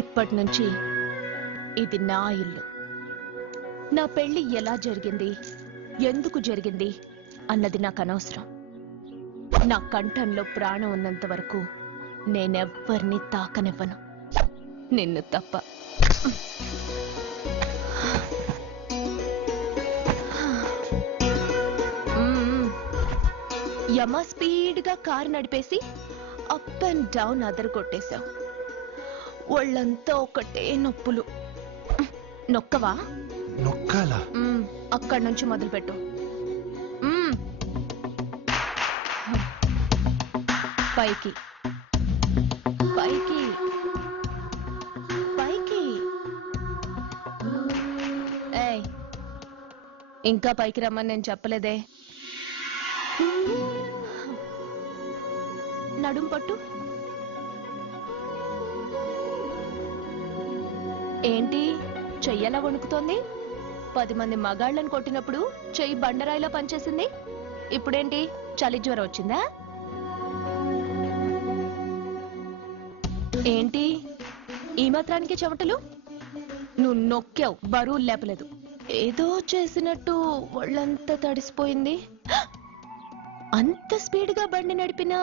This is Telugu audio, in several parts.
ఇప్పటి నుంచి ఇది నా ఇల్లు. నా పెళ్లి ఎలా జరిగింది, ఎందుకు జరిగింది అన్నది నాకు అనవసరం. నా కంఠంలో ప్రాణం ఉన్నంత వరకు నేనెవ్వరిని తాకనివ్వను, నిన్ను తప్ప. యమ స్పీడ్గా కారు నడిపేసి అప్ అండ్ డౌన్ అదరు కొట్టేశావు. ఒళ్ళంతా ఒకటే నొప్పులు. నొక్కవా? నొక్కాలా? అక్కడి నుంచి మొదలుపెట్టు. పైకి పైకి పైకి. ఏయ్, ఇంకా పైకి రమ్మని నేను చెప్పలేదే. నడుం పట్టు. ఏంటి చెయ్యలా వణుకుతోంది? 10 మంది మగాళ్ళని కొట్టినప్పుడు చెయ్యి బండరాయిలో పనిచేసింది. ఇప్పుడేంటి చలి జ్వరం వచ్చిందా? ఏంటి ఈ మాత్రానికి చెమటలు? నువ్వు నొక్కావు, బరువు లేపలేదు. ఏదో చేసినట్టు ఒళ్ళంతా తడిసిపోయింది. అంత స్పీడ్గా బండి నడిపినా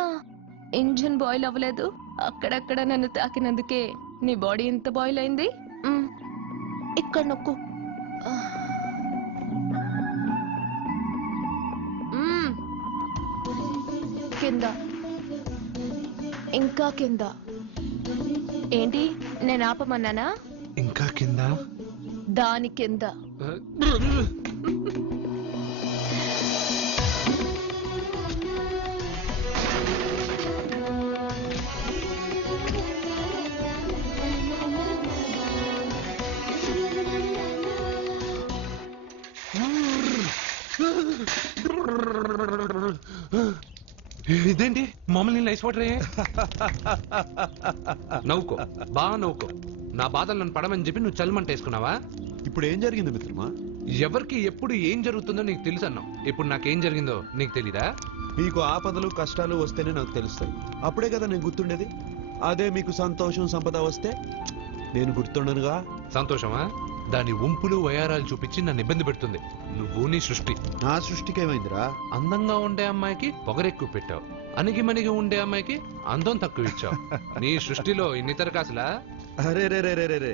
ఇంజిన్ బాయిల్ అవ్వలేదు. అక్కడక్కడ నన్ను తాకినందుకే నీ బాడీ ఎంత బాయిల్ అయింది. ఇక్కడ నొక్కు. కింద, ఇంకా కింద. ఏంటి నేను ఆపమన్నానా? ఇంకా కింద, దాని కింద. ఇదేంటి మామూలు నీళ్ళు ఐస్ వాటర్ అయ్యే? నవ్వుకో, బాగా నవ్వుకో. నా బాధలు నన్ను పడమని చెప్పి నువ్వు చల్మంట వేసుకున్నావా? ఇప్పుడు ఏం జరిగింది మిత్రమా? ఎవరికి ఎప్పుడు ఏం జరుగుతుందో నీకు తెలుసు అన్నావు. ఇప్పుడు నాకేం జరిగిందో నీకు తెలీదా? మీకు ఆపదలు కష్టాలు వస్తేనే నాకు తెలుస్తాయి. అప్పుడే కదా నేను గుర్తుండేది. అదే మీకు సంతోషం సంపద వస్తే నేను గుర్తుండనుగా. సంతోషమా? దాని ఉంపులు వయారాలు చూపించి నన్ను ఇబ్బంది పెడుతుంది. నువ్వు నీ సృష్టి. నా సృష్టికి ఏమైందిరా? అందంగా ఉండే అమ్మాయికి పొగరెక్కువ పెట్టావు, అణిగిమణిగి ఉండే అమ్మాయికి అందం తక్కువ ఇచ్చావు. నీ సృష్టిలో ఇన్ని తరకాసులా? అరే రే రే రే రే,